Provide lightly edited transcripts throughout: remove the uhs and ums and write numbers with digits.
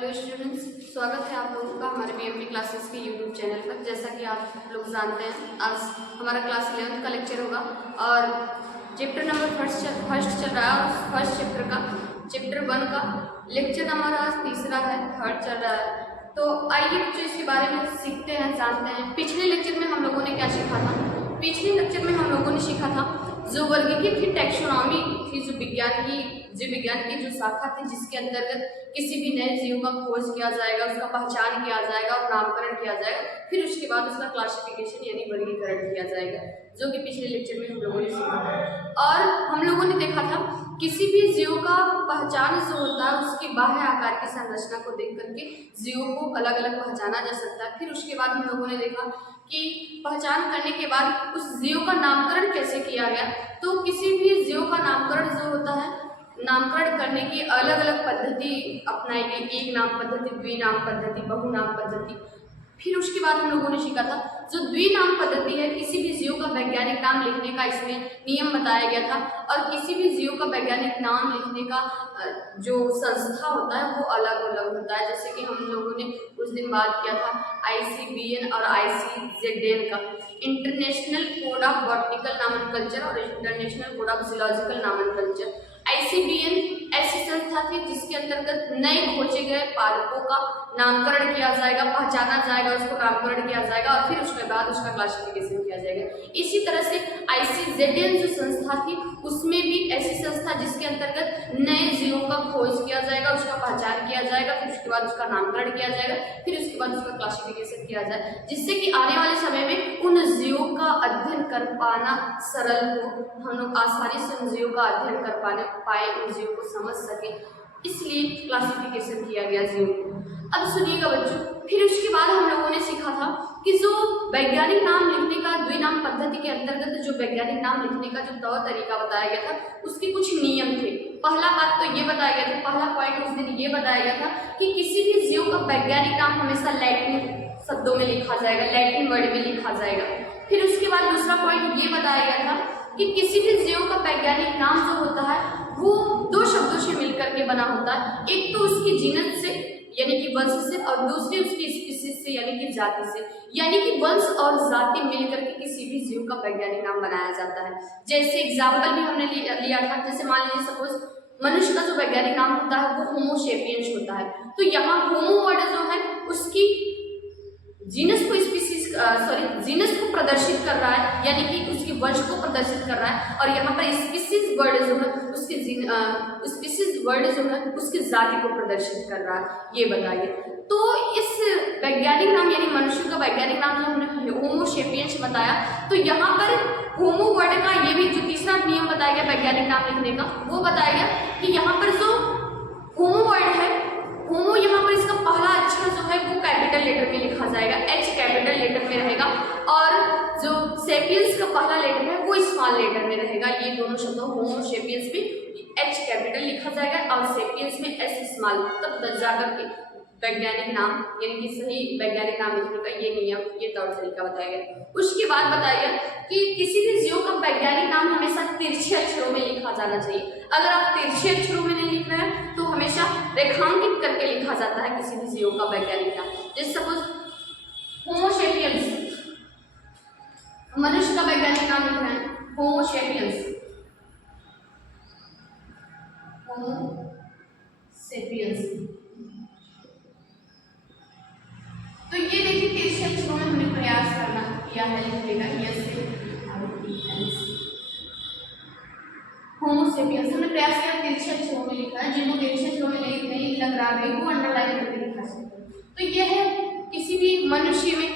Hello students, स्वागत है आप लोगों का हमारे बीएमपी क्लासेस के यूट्यूब चैनल पर। जैसा कि आप लोग जानते हैं, आज हमारा क्लास 11th का लेक्चर होगा और चैप्टर नंबर फर्स्ट चल रहा है और फर्स्ट चैप्टर का चैप्टर 1 का लेक्चर हमारा आज तीसरा है, थर्ड चल रहा है। तो आइए बच्चों इसके बारे में सीखते हैं, जानते हैं। पिछले लेक्चर में हम लोगों ने क्या सीखा था? पिछले लेक्चर में हम लोगों ने सीखा था जो वर्गीकृत थी, टैक्सोनॉमी थी, जो विज्ञान की जो शाखा थी, जिसके अंतर्गत किसी भी नए जीव का खोज किया जाएगा, उसका पहचान किया जाएगा और नामकरण किया जाएगा, फिर उसके बाद उसका क्लासिफिकेशन यानी वर्गीकरण किया जाएगा, जो कि पिछले लेक्चर में हम लोगों ने सीखा था। और हम लोगों ने देखा था किसी भी जीव का पहचान जो होता है उसकी बाह्य आकार की संरचना को देख करके जीवों को अलग अलग पहचाना जा सकता है। फिर उसके बाद हम लोगों ने देखा कि पहचान करने के बाद उस जीव का नामकरण कैसे किया गया। तो किसी भी जीव का नामकरण जो होता है, नामकरण करने की अलग अलग पद्धति अपनाई गई, एक नाम पद्धति, द्विनाम पद्धति, बहुनाम पद्धति। फिर उसके बाद हम लोगों ने सीखा था जो द्विनाम पद्धति है, किसी भी जीव का वैज्ञानिक नाम लिखने का इसमें नियम बताया गया था और किसी भी जीव का वैज्ञानिक नाम लिखने का जो संस्था होता है वो अलग अलग होता है। जैसे कि हम लोगों ने उस दिन बात किया था ICBN और ICZN का, international code of botanical nomenclature और international code of zoological nomenclature. ICBN ऐसी संस्था थी जिसके अंतर्गत नए खोजे गए पादपों का नामकरण किया जाएगा, पहचाना जाएगा, उसको नामकरण किया जाएगा और फिर उसके बाद उसका क्लासिफिकेशन किया जाएगा। इसी तरह से ICZN जो संस्था थी उसमें भी ऐसी संस्था जिसके अंतर्गत नए जीवों का खोज किया जाएगा, उसका पहचान किया जाएगा, फिर उसके बाद उसका नामकरण किया जाएगा, फिर उसके बाद उसका क्लासिफिकेशन किया जाए, जिससे कि आने वाले समय में उन जीवों का अध्ययन कर पाना सरल हो, हम लोग आसानी से उन जीवों का अध्ययन कर पाए, उन जीवों को समझ सके, इसलिए क्लासिफिकेशन किया गया जीवों को। अब सुनिएगा बच्चों, फिर उसके बाद हम लोगों ने सीखा था कि जो वैज्ञानिक नाम लिखने का द्विनाम पद्धति के अंतर्गत जो वैज्ञानिक नाम लिखने का जो तौर तरीका बताया गया था उसके कुछ नियम थे। पहला बात तो ये बताया गया था, पहला पॉइंट उस दिन ये बताया गया था कि किसी भी जीव का वैज्ञानिक नाम हमेशा लैटिन शब्दों में लिखा जाएगा, लैटिन वर्ड में लिखा जाएगा। फिर उसके बाद दूसरा पॉइंट ये बताया गया था कि किसी भी जीव का वैज्ञानिक नाम जो होता है वो दो शब्दों से मिलकर के बना होता है, एक तो उसकी जीनस से यानी कि वंश से और दूसरी उसकी स्पीशीज से यानी कि जाति से, यानी कि वंश और जाति मिलकर के किसी भी जीव का वैज्ञानिक नाम बनाया जाता है। जैसे एग्जाम्पल भी हमने लिया था, जैसे मान लीजिए सपोज मनुष्य का जो वैज्ञानिक नाम होता है वो होमो सेपियंस होता है, तो यहाँ होमो वर्ड जो है उसकी जीनस को जीनस को प्रदर्शित कर रहा है, यानी कि उसकी वंश को प्रदर्शित कर रहा है, और यहाँ पर स्पीशीज वर्ड जो है उसके स्पीशीज वर्ड जो है उसकी जाति को प्रदर्शित कर रहा है, ये बताइए। तो इस वैज्ञानिक नाम यानी मनुष्य का वैज्ञानिक नाम जो हमने होमो सेपियंस बताया, तो यहाँ पर होमो वर्ड का ये भी जो तीसरा नियम बताया गया वैज्ञानिक नाम लिखने का, वो बताया गया कि यहाँ पर जो होमो वर्ड है, होमो यहाँ पर इसका पहला अक्षर जो है वो कैपिटल लेटर में लिखा जाएगा, H कैपिटल लेटर में रहेगा, और जो सेपियंस का पहला लेटर है वो स्मॉल लेटर में रहेगा। ये दोनों शब्दों होमो सेपियंस में H कैपिटल लिखा जाएगा और सेपियंस में S स्मॉल, तब जाकर के वैज्ञानिक नाम यानी कि सही वैज्ञानिक नाम लिखने का ये नियम, ये तौर तरीका बताया गया। उसके बाद बताया गया कि किसी भी जीव का वैज्ञानिक नाम हमेशा तिरछे अक्षरों में लिखा जाना चाहिए। अगर आप तिरछे अक्षरों में नहीं लिख रहे हैं तो हमेशा रेखांकित करके लिखा जाता है किसी भी जीव का वैज्ञानिक नाम। जैसे सपोज होमो सेपियंस, मनुष्य का वैज्ञानिक नाम लिख रहे हैं होमो सेपियंस, होमो सेपियंस, तो ये देखिए तिरछे अक्षरों में हमने प्रयास करना किया है लिखने का, होमो सेपियंस हमने प्रयास किया तिरछे अक्षरों में लिखा है, जिनको तिरछे अक्षरों में नहीं लग रहा है वो अंडरलाइन करके लिखा सकते हैं। तो ये है किसी भी मनुष्य में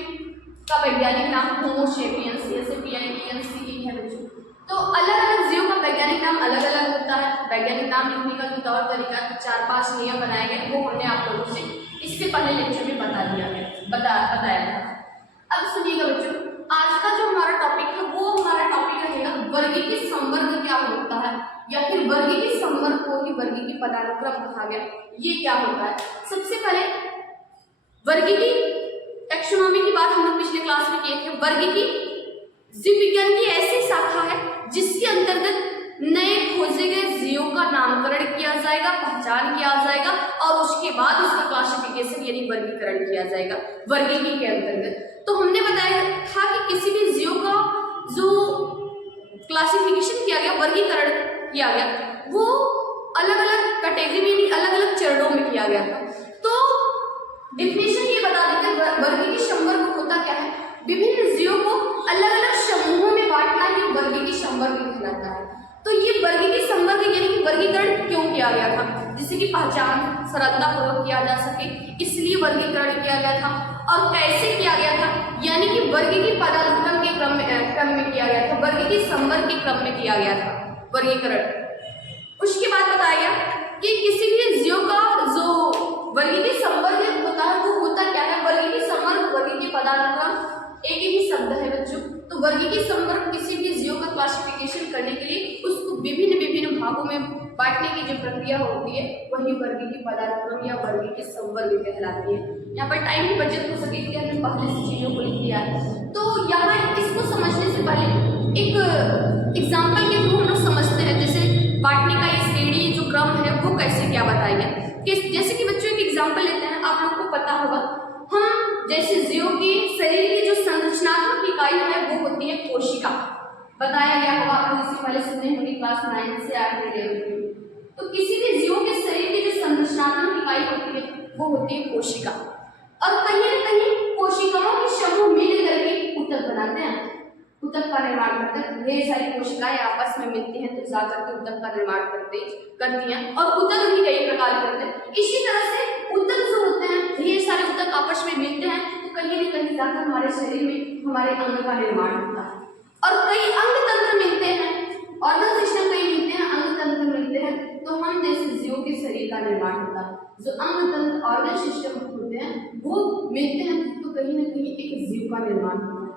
का वैज्ञानिक नाम होमो सेपियंस, जैसे PIENCE है बच्चों। तो अलग अलग जीव का वैज्ञानिक नाम अलग अलग होता है। वैज्ञानिक नाम लिखने का जो तौर तरीका 4-5 नियम बनाए गए वो हमने आप लोगों से इससे पहले लेक्चर में बताया था। अब सुनिएगा बच्चों, आज का जो हमारा टॉपिक है वो हमारा टॉपिक रहेगा वर्गीकृत संवर्ग क्या होता है, या फिर वर्गीकृत संवर्ग को ही वर्गीकृत पदानुक्रम कहा गया, ये क्या होता है। सबसे पहले वर्गीकृत टैक्सोनॉमी की बात हम लोग पिछले क्लास में किए थे। वर्गीकृत जीव विज्ञान की ऐसी शाखा है जिसके अंतर्गत नए खोजे गए जीवों का नामकरण किया जाएगा, पहचान किया जाएगा और उसके बाद उसका क्लासिफिकेशन यानी वर्गीकरण किया जाएगा वर्गीकी के अंतर्गत। तो हमने बताया था कि किसी भी जीव का जो क्लासिफिकेशन किया गया, वर्गीकरण किया गया, वो अलग अलग कैटेगरी में, अलग अलग चरणों में किया गया था। तो डिफिनेशन ये बता देते हैं वर्गीकी संवर्ग होता क्या है। विभिन्न जीवों को अलग अलग समूहों में बांटना ये वर्गीकी संवर्ग कहलाता है। तो ये वर्गीकी संवर्ग यानी कि वर्गीकरण क्यों किया गया था, जिससे कि पहचान सरलतापूर्वक किया जा सके, इसलिए वर्गीकरण किया गया था। और कैसे किया गया था, यानी कि वर्गीकी पदानुक्रम के क्रम में किया गया था, वर्गीकी संवर्ग के क्रम में किया गया था वर्गीकरण। उसके बाद बताया गया कि किसी भी जीव का जो वर्गीकी संवर्ग होता है वो होता क्या है। वर्गीकी संवर्ग, वर्गीकी पदानुक्रम एक ही शब्द है बच्चों। तो वर्गीकी संवर्ग किसी भी जीव का क्लासिफिकेशन करने के लिए उसको विभिन्न भागों में बांटने की जो प्रक्रिया होती है वही वर्गीकी पदानुक्रम या वर्गीकी संवर्ग कहलाती है। यहाँ पर टाइम की बचत हो सके इसलिए हमने पहले से चीजों को लिख दिया है। तो यहाँ इसको समझने से पहले एक एग्जाम्पल के थ्रू हम लोग समझते हैं, जैसे बांटने का ये श्रेणी जो क्रम है वो कैसे क्या बताया गया। जैसे कि बच्चों एक एग्जाम्पल लेते हैं, आप लोग को पता होगा, हम जैसे जीव के शरीर की जो संरचनात्मक इकाई है वो होती है कोशिका। बताया गया होगा, आप लोग इससे पहले सुने होंगे क्लास 9 से 8 लेवल में। तो किसी भी जीव के शरीर की जो संरचनात्मक इकाई होती है वो होती है कोशिका। और कहीं न कहीं कोशिकाओं के समूह मिल करके ऊतक बनाते हैं, ऊतक का निर्माण करते हैं। ढेर सारी कोशिकाएं आपस में मिलती हैं तो जाकर के ऊतक का निर्माण करती हैं और ऊतक भी कई प्रकार के होते हैं। इसी तरह से ऊतक जो होते हैं, ढेर सारे ऊतक आपस में मिलते हैं तो कहीं न कहीं जाकर हमारे शरीर में हमारे अंग का निर्माण होता है। और कई अंग तंत्र मिलते हैं, ऑर्गन सिस्टम कई मिलते हैं, अंग तंत्र मिलते हैं, तो हम जैसे जीव के शरीर का निर्माण होता है। जो अंग तंत्र ऑर्गन सिस्टम होते हैं वो मिलते हैं तो कहीं न कहीं एक जीव का निर्माण होता है।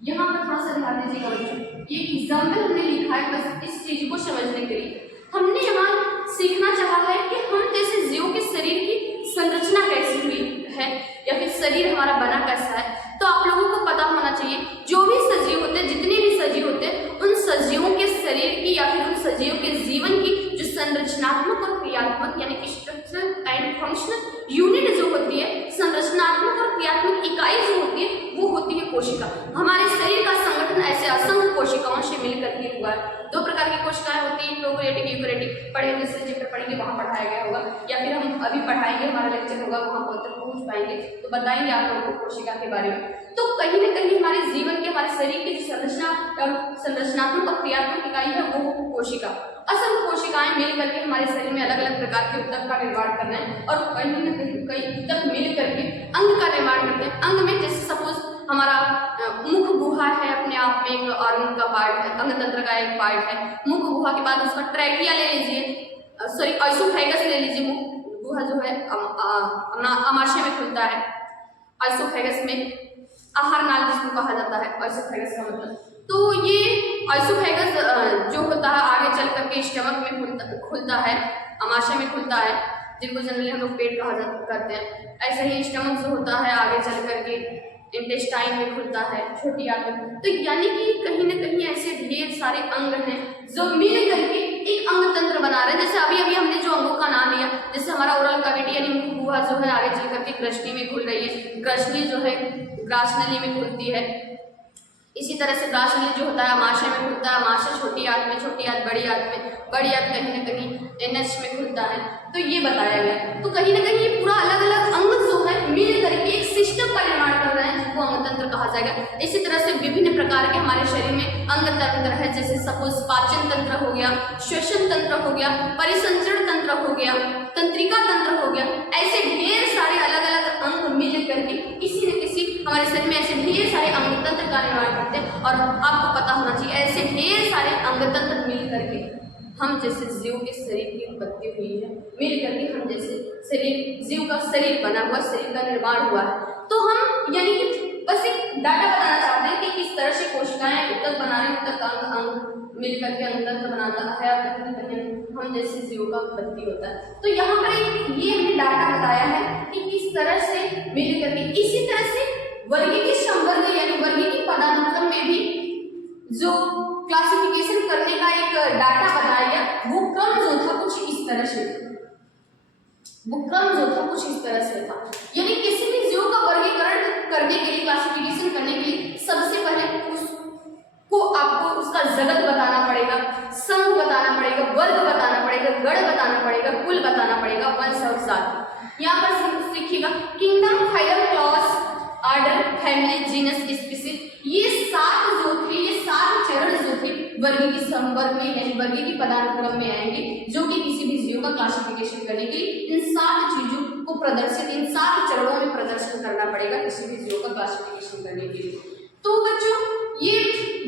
यहाँ पर थोड़ा सा ध्यान दीजिएगा बच्चों, ये एग्जाम्पल हमने लिखा है बस इस चीज को समझने के लिए। हमने यहाँ सीखना चाहा है कि हम जैसे जीव के शरीर की संरचना कैसी हुई है या फिर शरीर हमारा बना कैसा है। तो आप लोगों को पता होना चाहिए जो भी सजीव होते हैं, जितने भी सजीव होते हैं, उन सजीवों के शरीर की या फिर उन सजीवों के जीवन की जो संरचनात्मक और क्रियात्मक यानी कि स्ट्रक्चरल एंड फंक्शनल यूनिट जो होती है, संरचनात्मक और क्रियात्मक इकाई जो होती है वो होती है कोशिका। हमारे शरीर का संगठन ऐसे असंख्य कोशिकाओं से मिलकर के हुआ है। दो प्रकार की कोशिकाएं होती हैं, प्रोकैरियोटिक, यूकैरियोटिक। पढ़े हुए से चैप्टर पढ़ेंगे वहाँ पढ़ाया गया होगा, या फिर हम अभी पढ़ाएंगे, हमारा लेक्चर होगा वहाँ पर पूछ पाएंगे तो बताएंगे आप लोगों को कोशिका के बारे में। तो कहीं न कहीं हमारे जीवन के, हमारे शरीर की जो संरचनात्मक और क्रियात्मक इकाई है वो कोशिका। असंख्य कोशिकाएं मिल करके हमारे शरीर में अलग अलग प्रकार के ऊतक का निर्माण कर रहे हैं और कहीं न कहीं कई ऊतक मिल करके अंग का निर्माण करते हैं। अंग में जैसे सपोज हमारा मुख गुहा है, अपने आप में एक ऑर्गन का पार्ट है, अंग तंत्र का एक पार्ट है। मुख गुहा के बाद उसका ट्रैकिया ले लीजिए, सॉरी आइसोफेगस ले लीजिए। मुख गुहा जो है अमाशय में खुलता है, आइसोफेगस में आहार नाल जिसको कहा जाता है, आइसोफेगस का मतलब। तो ये आइसोफेगस जो होता है आगे चल करके स्टमक में खुलता है, अमाशय में खुलता है, जिनको जनरली हम लोग पेट कहा करते हैं। ऐसे ही स्टमक जो होता है आगे चल करके इंटेस्टाइन में खुलता है, छोटी आंत में। तो यानी कि कहीं न कहीं ऐसे ढेर सारे अंग हैं जो मिल करके एक अंग तंत्र बना रहे हैं। जैसे अभी अभी हमने जो अंगों का नाम लिया, जैसे हमारा ओरल कैविटी यानी मुख गुहा जो है आगे चल करके ग्रसनी में खुल रही है, ग्रसनी जो है ग्रासनली में खुलती है। इसी तरह से ग्रासनली जो होता है अमाशय में खुलता है, अमाशय छोटी आंत में, छोटी आंत बड़ी आंत में, बड़ी आंत कहीं न कहीं एनएच में खुलता है। तो ये बताया गया। तो कहीं न कहीं ये पूरा अलग अलग अंग जो है मिल करके एक सिस्टम का निर्माण कर रहे हैं जिसको अंग तंत्र कहा जाएगा। इसी तरह से विभिन्न प्रकार के हमारे शरीर में अंग तंत्र है, जैसे सपोज पाचन तंत्र हो गया, श्वसन तंत्र हो गया, परिसंचरण तंत्र हो गया, तंत्रिका तंत्र हो गया। ऐसे ढेर सारे अलग अलग अंग मिल करके किसी न किसी हमारे शरीर में ऐसे ढेर सारे अंग तंत्र का निर्माण करते हैं। और आपको पता होना चाहिए ऐसे ढेर सारे अंग तंत्र मिल करके हम जैसे जीव के शरीर की उत्पत्ति हुई है, मिल करके हम जैसे शरीर, जीव का शरीर बना हुआ, शरीर का निर्माण हुआ है। तो हम यानी कि बस एक डाटा बताना चाहते हैं कि किस तरह से कोशिकाएं ऊतक बना रहे, ऊतक अंग मिल करके अंग तंत्र बनाता है, हम जैसे जीव का उत्पत्ति होता है। तो यहाँ पर ये हमने डाटा बताया है कि किस तरह से मिल करके। इसी तरह से वर्गीकी संवर्ग यानी वर्गीकी पदानुक्रम में भी जो क्लासिफिकेशन करने का एक डाटा बताया गया वो क्रम वो क्रम जो था कुछ इस तरह से था। यानी किसी भी जीव का वर्गीकरण करने के लिए, क्लासिफिकेशन करने के लिए सबसे पहले उसको आपको उसका जगत बताना पड़ेगा, समूह बताना पड़ेगा, वर्ग बताना पड़ेगा, गण बताना पड़ेगा, कुल बताना पड़ेगा, वंश और जाति। यहाँ पर सीखिएगा kingdom, phylum, class, order, family, genus, species, ये 7 जो थे, ये 7 चरण जो थे वर्गीय संवर्ग में यानी वर्गीय पदानुक्रम में आएंगे, जो कि किसी भी जीव का क्लासिफिकेशन करने के लिए इन 7 चीजों को प्रदर्शित, इन 7 चरणों में प्रदर्शन करना पड़ेगा किसी भी जीव का क्लासिफिकेशन करने के लिए। तो बच्चों ये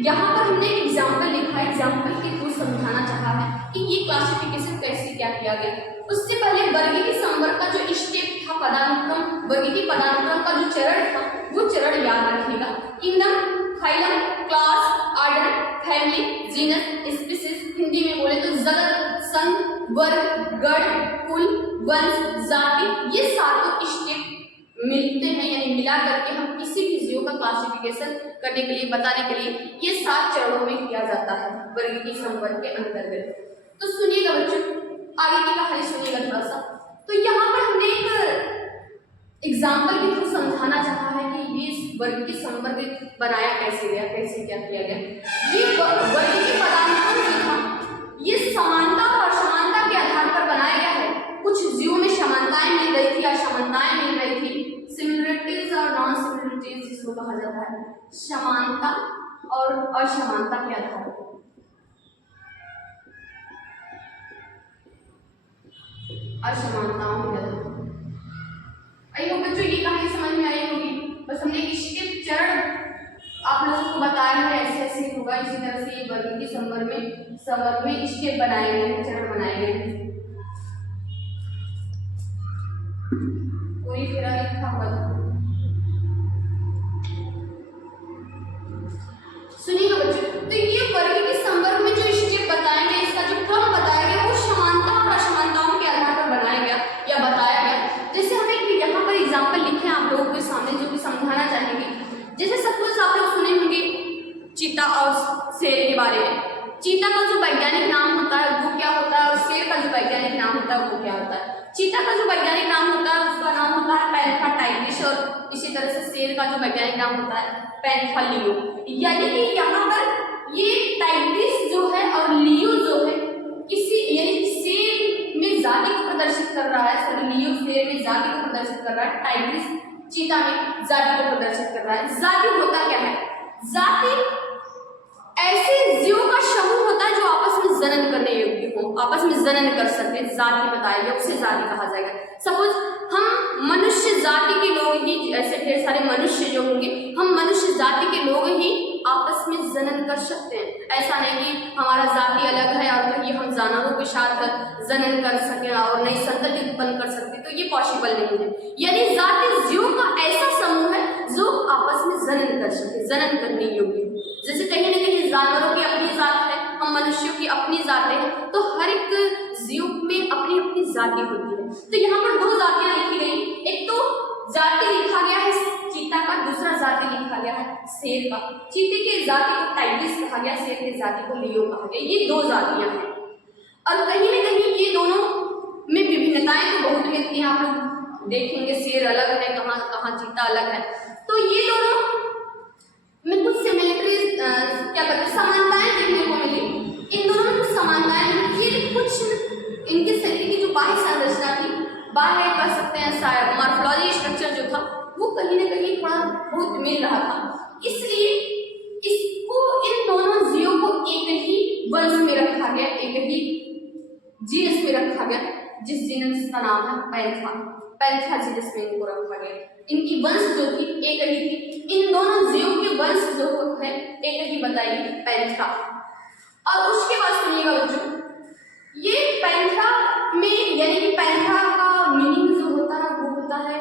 यहाँ पर हमने एग्जाम्पल लिखा है, एग्जाम्पल के थ्रू समझाना चाहा है कि ये क्लासिफिकेशन कैसे क्या किया गया। उससे पहले वर्गीय संवर्ग का जो स्टेप था, पदानुक्रम, वर्गीय पदानुक्रम का जो चरण था, वो चरण याद रखिएगा। Kingdom, phylum, class, order, family, genus, species, Hindi में बोले तो जगत, संघ, वर्ग, गण, कुल, वंश, जाति, ये 7 स्टेप मिलते हैं, यानी मिला करके हम किसी भी जीव का क्लासिफिकेशन करने के लिए, बताने के लिए ये 7 चरणों में किया जाता है वर्गीय संवर्ग के अंतर्गत। तो सुनिएगा बच्चों, आगे की कहानी सुनिएगा थोड़ा सा। तो यहाँ पर हमने एक एग्जाम्पल के थ्रू समझाना चाहा है कि ये वर्गीय संवर्ग बनाया कैसे गया, कैसे क्या किया गया। ये वर्गीय पदानुक्रम जो था, ये समानता और असमानता के आधार पर बनाया गया है। कुछ जीवों में समानताएं मिल रही थी, असमानताएं मिल रही थी, सिमिलरिटीज और नॉन सिमिलरिटीज जिसको कहा जाता है, समानता और असमानता के आधार पर। असमानताओं के आधार पर आई होप बच्चों ये कहानी समझ में आई होगी। बस हमने इसके चरण आप लोगों को बताया है, ऐसे ऐसे होगा। इसी तरह से ये वर्गीय संवर्ग में स्टेप बनाए गए हैं, चरण बनाए गए हैं। कोई फेरा लिखा हुआ सुनिएगा बच्चों। तो ये वर्गीय संवर्ग में जो स्टेप बताए गए, इसका जो क्रम बताया गया, वो समानता और असमानताओं के आधार पर बनाया गया या बताया गया। जैसे हमें यहाँ पर एग्जाम्पल लिखे हैं आप लोगों के सामने, जो कि समझाना चाहेंगे। जैसे सपोज आप लोग सुने होंगे चीता और शेर के बारे में। चीता का जो वैज्ञानिक नाम होता है वो क्या होता है, और शेर का जो वैज्ञानिक नाम होता है वो क्या होता है। चीता का जो वैज्ञानिक नाम होता है उसका नाम होता है पैंथा टाइग्रिस, और इसी तरह से शेर का जो वैज्ञानिक नाम होता है पैंथा लियो। यानी कि यहाँ पर ये टाइग्रिस जो है और लियो जो है किसी, यानी शेर में जाति को प्रदर्शित कर रहा है, सॉरी लियो शेर में जाति को प्रदर्शित कर रहा है, टाइग्रिस चीता में जाति को प्रदर्शित कर रहा है। जाति होता क्या है? जाति ऐसे जीवों का समूह होता है जो आपस में जनन करने योग्य हो, आपस में जनन कर सकते, जाति बताया गया, उसे जाति कहा जाएगा। सपोज हम मनुष्य जाति के लोग ही, ऐसे ढेर सारे मनुष्य जो होंगे, हम मनुष्य जाति के लोग ही आपस में जनन कर सकते हैं। ऐसा नहीं कि हमारा जाति अलग है और कहीं हम जानवरों के साथ जनन कर सकें और नई संतति उत्पन्न कर सकते, तो ये पॉसिबल नहीं है। यानी जाति जीवों का ऐसा समूह है जो आपस में जनन कर सके, जनन करने योग्य। जैसे कहीं ना कहीं जानवरों की अपनी जात है, हम मनुष्यों की अपनी जातें हैं, तो हर एक जीव में अपनी अपनी जाति होती है। तो यहाँ पर 2 जातियां लिखी गई, एक तो जाति लिखा गया है चीता का, दूसरा जाति लिखा गया है शेर का। चीते के जाति को टाइग्रिस कहा गया, शेर के जाति को लियो कहा गया। ये 2 जातियां हैं, और कहीं ना कहीं ये दोनों में विभिन्नताएं तो बहुत मिलती हैं। आप लोग देखेंगे शेर अलग है, कहाँ कहाँ चीता अलग है, तो ये दोनों में कुछ सिमिलरिटीज क्या कहते हैं, समानताएं देखने को मिली। इन दोनों में कुछ समानताएं मिली, कुछ इनके शरीर की जो बाह्य संरचना थी, बाह्य कह सकते हैं मॉर्फोलॉजी स्ट्रक्चर जो था, वो कहीं ना कहीं थोड़ा बहुत मिल रहा था। इसलिए इसको, इन दोनों जीवों को एक ही वंश में रखा गया, एक ही जीनस में रखा गया, जिस जीनस का नाम है पैंथा। पैंथा जीनस में इनको रखा गया। इनकी वंश जो थी एक ही थी, इन दोनों जीवों के वंश जो है एक ही बताइए, पैंथा। और उसके बाद सुनिएगा बच्चों, ये पैंथा में, यानी कि पैंथा का मीनिंग जो होता है वो होता है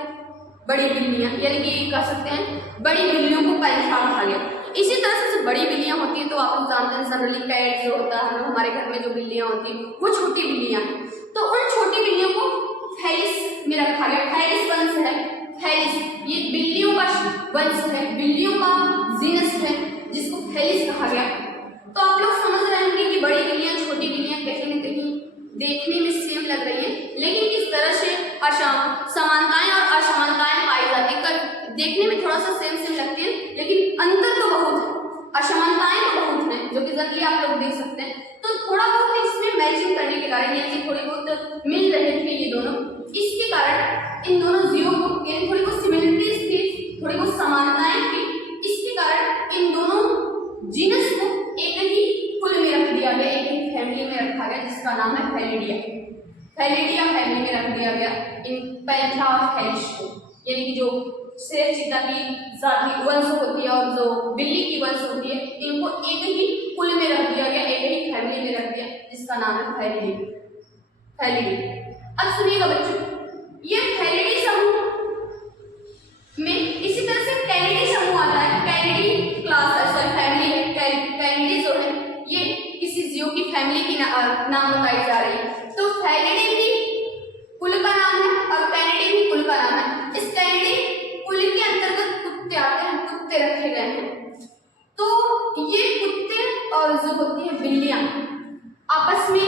बड़ी बिल्लियां, यानी कि कह सकते हैं बड़ी बिल्लियों को पैंथा कहा गया। इसी तरह से बड़ी बिल्लियां होती हैं तो आप लोग जानते हैं जनरली कैट जो होता है, हमारे घर में जो बिल्लियां होती हैं वो छोटी बिल्लियां हैं, तो उन छोटी बिल्लियों को फैलिस में रखा गया। फैलिस वंश है, फैलिस ये बिल्लियों का वंश है, बिल्लियों का जीनस है, जिसको फैलिस कहा गया। तो आप लोग समझ रहे होंगे कि बड़ी बिल्लियां छोटी बिल्लियां कहीं न कहीं देखने में सेम लग रही है, लेकिन किस तरह से थोड़ा सा सेम सेम लगती है, लेकिन अंतर तो बहुत है, असमानताएं तो बहुत हैं, जो कि जनरली आप लोग देख सकते हैं। तो थोड़ा बहुत इसमें मैचिंग करने के कारण, यानी थोड़ी बहुत मिल रहे थे ये दोनों, इसके कारण इन दोनों जीवों को, यानी थोड़ी बहुत सिमिलरिटीज थी, थोड़ी बहुत समानताएं थी, इसके कारण इन दोनों जीनस को एक ही कुल में रख दिया गया, एक ही फैमिली में रखा गया, जिसका नाम है फैलिडिया। फैलिडिया फैमिली में रख दिया गया इन पैंथा और फेलिश को, यानी कि जो शेर चीता की जाति वंश होती है और जो बिल्ली की वंश होती है, इनको एक ही कुल में रख दिया गया, एक ही फैमिली में रख दिया, जिसका नाम है फैलिडी। अब सुनिएगा बच्चों, ये फैलिडी समूह में इसी तरह से कैनिडी समूह आता है। कैनिडी क्लास है, सॉरी फैमिली है, कैनिडी जो है ये किसी जीव की फैमिली की नाम बताई जा रही है। तो फैलिडी भी कुल का नाम है और कैनिडी भी कुल का नाम है। इस कैनिडी कुल के अंतर्गत कुत्ते आते हैं, कुत्ते रखे गए हैं। तो ये कुत्ते और जो होती है बिल्लियां आपस में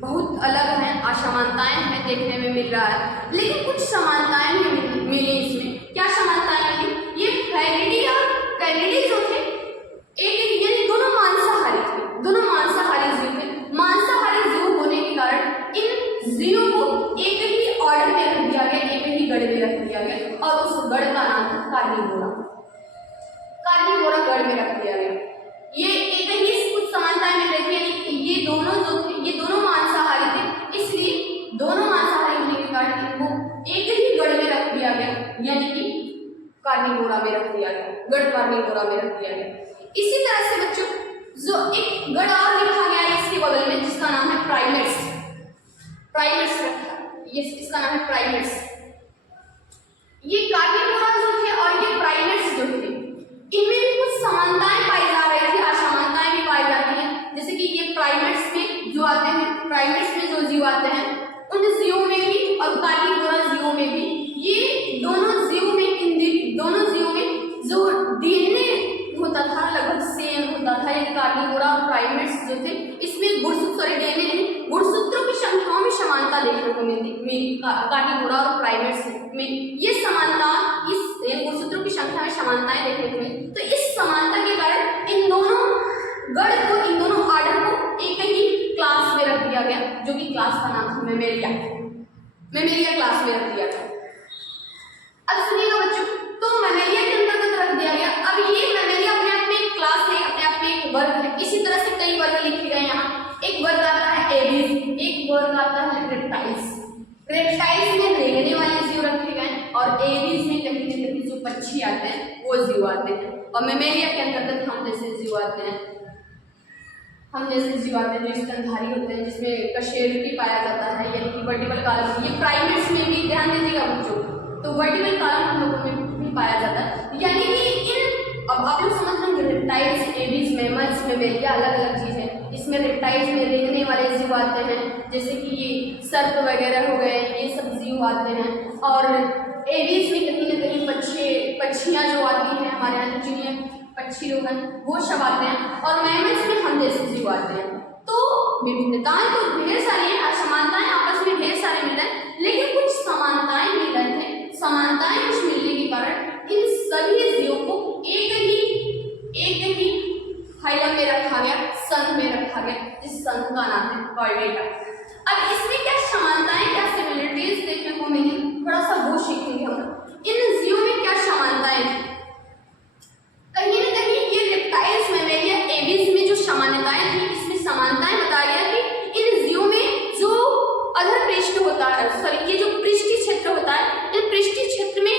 बहुत अलग हैं, असमानताएं हैं, देखने में मिल रहा है, लेकिन कुछ समानताएं भी मिली इसमें। क्या समानताएं मिली? ये फैलिडी और कैनिडी जो थे एक, यानी दोनों मांसाहारी थे, दोनों मांसाहारी जीव थे। मांसाहारी जीव होने के कारण इन जीवों को एक ही ऑर्डर में रख दिया गया, एक ही गढ़ में रख दिया गया और उस गढ़ का नाम था कार्निवोरा। कार्निवोरा गढ़ में रख दिया गया। ये एक ही कुछ समानताएं मिल रही थी, ये दोनों जो थे ये दोनों मांसाहारी थे, इसलिए दोनों मांसाहारी होने के कारण इनको एक ही गढ़ में रख दिया गया, यानी कि कार्निवोरा में रख दिया गया, गढ़ कार्निवोरा में रख दिया गया। इसी तरह से बच्चों जो एक गढ़ और लिखा गया है इसके बगल में, जिसका नाम है प्राइमेट्स। प्राइमेट्स रखा, ये इसका नाम है प्राइमेट्स। ये कार्निवोरा जो थे और ये प्राइमेट्स जो थे, इनमें भी कुछ समानताएं पाई जा रही थी, असमानताएं भी पाई जाती हैं। जैसे कि ये प्राइमेट्स में जो आते हैं, प्राइमेट्स में जो जीव आते हैं, उन जीवों में भी और कार्निवोरा जीवों में भी, ये दोनों जीवों में, इन दोनों जीवों में जो डीएनए होता था लगभग सेम होता था। ये कार्निवोरा और प्राइमेट्स जो थे इसमें गुणसूत्रों की संख्याओं में समानता देखने को मिली कार्निवोरा और प्राइमेट्स में। ये समानता, इस गुणसूत्रों की संख्या में समानताएं देखने को मिली। तो इस समानता के कारण इन दोनों गढ़ को, इन दोनों आर्डर को एक ही क्लास में रख दिया गया, जो कि क्लास का नाम था मेमेलिया। मेमेलिया क्लास में रख दिया गया। अब सुनिएगा बच्चों, तो मेमेलिया के अंतर्गत रख दिया गया। अब ये मेमेलिया अपने आप में एक क्लास है, अपने आप में एक वर्ग है। इसी तरह से कई वर्ग लिखे गए यहाँ। एक वर्ग आता है एविस, एक वर्ग आता है रेप्टाइल्स। रेप्टाइल्स में रेंगने वाले जीव रखे गए और एविस में कहीं न कहीं जो पक्षी आते हैं वो जीव आते हैं। और मेमेलिया के अंतर्गत हम जैसे जीव आते हैं, जो स्तनधारी होते हैं, जिसमें कशेरुकी पाया जाता है, यानी कि वर्टिकल कॉलम। ये प्राइमेट्स में भी ध्यान दीजिएगा बच्चों, तो वर्टिकल कॉलम हम लोगों में भी पाया जाता है। यानी कि इन, अब आप लोग समझ रहे हैं, रेप्टाइल्स, एविस, मैमल्स, मेमेलिया अलग अलग चीज है। इसमें रेप्टाइल्स में रेंगने वाले जीव आते हैं, जैसे कि ये सर्प वगैरह हो गए, ये सब जीव आते हैं। और एविस में कहीं न कहीं पक्षियाँ जो आती हैं, हमारे यहाँ जो चिड़िया पक्षी लोग हैं वो सब आते हैं। और मैमल्स में हम जैसे जीव आते हैं। तो विभिन्नताएं तो ढेर सारी हैं, असमानताएं आपस में ढेर सारे मिल रहे हैं, लेकिन कुछ समानताएं मिल रहे थे। समानताएं कुछ मिलने के कारण इन सभी जीवों को एक ही फाइलम में रखा गया, संघ में रखा गया, जिस संघ का नाम है कॉर्डेटा। अब इसमें क्या समानताएं, क्या सिमिलरिटीज देखने को मिली, थोड़ा सा वो सीखेंगे हम। इन जीवों में क्या समानताएं थी? कहीं न कहीं ये रेप्टाइल्स, मेमेलिया, एविस में जो समानताएं थी, इसमें समानताएं बताया गया कि इन जीवों में जो अधर पृष्ठ होता है, सॉरी ये जो पृष्ठीय क्षेत्र होता है, इन पृष्ठीय क्षेत्र में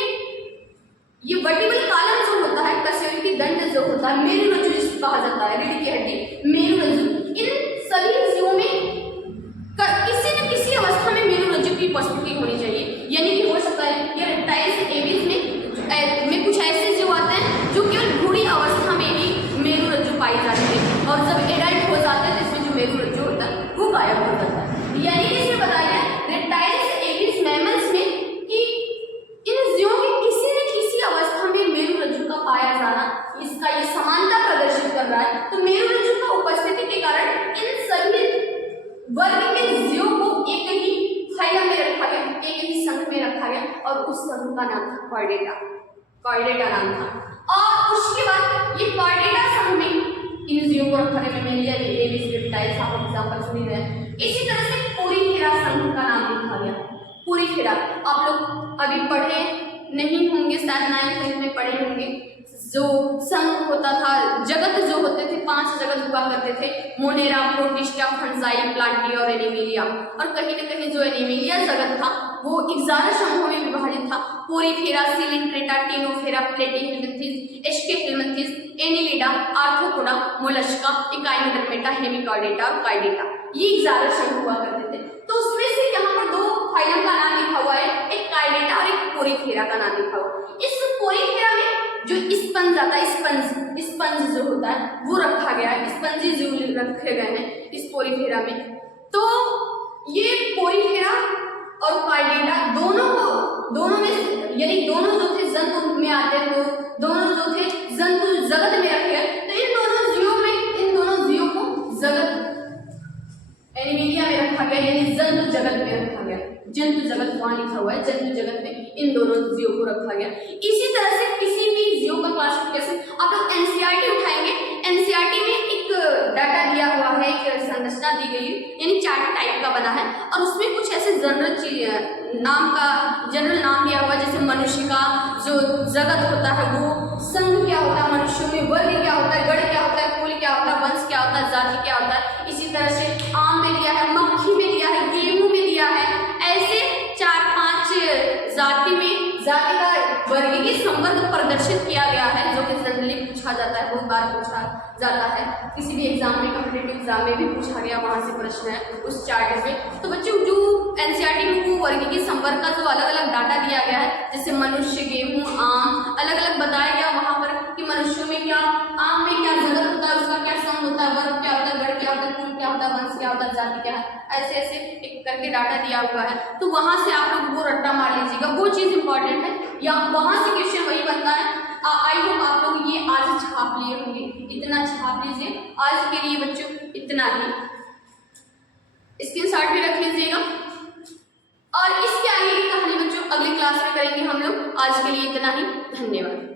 ये वर्टिकल कॉलम जो होता है, कशेरुकी दंड जो होता है, मेरुरज्जु जिसे कहा जाता है, रीढ़ की हड्डी, मेरुरज्जु, इन सभी जीवों में किसी न किसी अवस्था में मेरुरज्जु की उपस्थिति होनी चाहिए। यानी कि हो सकता है ये रेप्टाइल्स, एविस में कुछ ऐसे जीव आते हैं जो केवल भूरी अवस्था में ही मेरुरज्जु पाई जाती है, और जब एडल्ट हो जाते हैं जिसमें जो मेरुरज्जु होता है वो गायब हो जाता है। यानी कि इसमें बताया गया रेप्टाइल्स, एविस, मैमल्स में कि इन जीवों की किसी न किसी अवस्था में मेरुरज्जु का पाया जाना, इसका ये समानता प्रदर्शित कर रहा है। तो मेरुरज्जु का उपस्थिति के कारण इन सभी वर्ग के जीवों को एक ही फाइलम में रखा गया, एक ही संघ में रखा गया, और उस संघ का नाम था कॉर्डेटा। कॉर्डेटा नाम था। और उसके बाद ये कॉर्डेटा संघ में इन जीवों को रखा गया, मेमेलिया, एलिस, रिप्टाइल्स, आप एग्जांपल सुन रहे हैं। इसी तरह से पोरीफेरा संघ का नाम लिखा गया। पोरीफेरा आप लोग अभी पढ़े नहीं होंगे, शायद 9th में पढ़े होंगे। जो संघ होता था, जगत जो होते थे, 5 जगत हुआ करते थे, मोनेरा, प्रोटिस्टा, फंजाई, प्लांटी और एनिमेलिया। और कहीं न कहीं जो एनिमेलिया जगत था वो 11 समूहों में विभाजित था। Porifera, Coelenterata, Ctenophora, Platyhelminthes, Aschelminthes, Annelida, Arthropoda, Mollusca, Echinodermata, Hemichordata और काइडेटा, ये 11 समूह हुआ करते थे। तो उसमें से यहाँ पर 2 फाइलम का नाम लिखा हुआ है, एक काइडेटा और एक पोरीफेरा का नाम लिखा हुआ है। इस पोरीफेरा में जो स्पंज आता है, स्पंज जो होता है वो रखा गया है, स्पंजी जीव रखे गए हैं इस पोरीफेरा में। तो ये पोरीफेरा और काइडेटा दोनों में यानी दोनों जो थे जंतु में आते हैं, तो दोनों जो थे जंतु जगत में रखे गए। तो इन दोनों जीवों को जगत एनिमेलिया में रखा गया, यानी जंतु जगत में रखा गया। जंतु जगत वहां लिखा हुआ है, जंतु जगत में इन दोनों जीवों को रखा गया। इसी तरह से किसी भी जीव का क्लासिफिकेशन आप लोग एनसीईआरटी उठाएंगे, एनसीईआरटी में एक डाटा दिया हुआ है, एक संरचना दी गई है, यानी चार्ट टाइप का बना है। और उसमें कुछ ऐसे जनरल नाम दिया हुआ है, जैसे मनुष्य का जो जगत होता है वो संघ क्या होता है, मनुष्यों में वर्ग क्या होता है, गण क्या होता है, कुल क्या होता है, वंश क्या होता है, जाति क्या होता है। इसी तरह से आम में दिया है, मक्खी में दिया है, गेहूं में दिया है। ऐसे 4-5 जाति का वर्गीय संवर्ग प्रदर्शित किया गया है, जो कि जनरली पूछा जाता है, बहुत बार पूछा जाता है। किसी भी एग्जाम में, कॉम्पिटिटिव एग्जाम में भी पूछा गया, वहां से प्रश्न है उस चार्ट पे। तो बच्चों जो एनसीईआरटी में वो वर्गीय संवर्ग का जो अलग अलग डाटा दिया गया है, जैसे मनुष्य, गेहूं, आम, अलग अलग बताया गया वहां पर कि मनुष्यों में क्या, आम में क्या जगत होता है, उसका क्या संघ होता है, वर्ग क्या होता है, गण क्या होता है, कुल क्या होता है, वंश क्या होता है, जाति क्या है, ऐसे ऐसे एक करके डाटा दिया हुआ है। तो वहां से आप लोग वो रट्टा मार लीजिएगा, वो चीज इंपॉर्टेंट है, या वहां से क्वेश्चन वही बनता है। आई होप आप लोग ये आज छाप लिए होंगे, इतना छाप लीजिए। आज के लिए बच्चों इतना ही, स्क्रीनशॉट भी रख लीजिएगा। और इसके आगे की कहानी बच्चों अगली क्लास में करेंगे हम लोग। आज के लिए इतना ही, धन्यवाद।